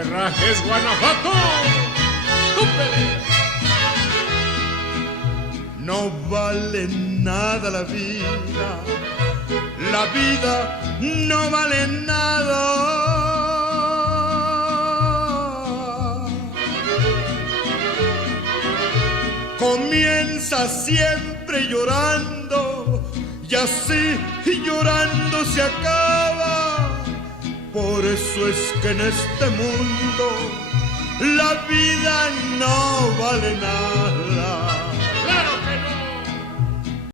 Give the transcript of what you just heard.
Herrajes, Guanajuato. ¡Túpele! No vale nada la vida no vale nada. Comienza siempre llorando y así llorando se acaba. Por eso es que en este mundo la vida no vale nada.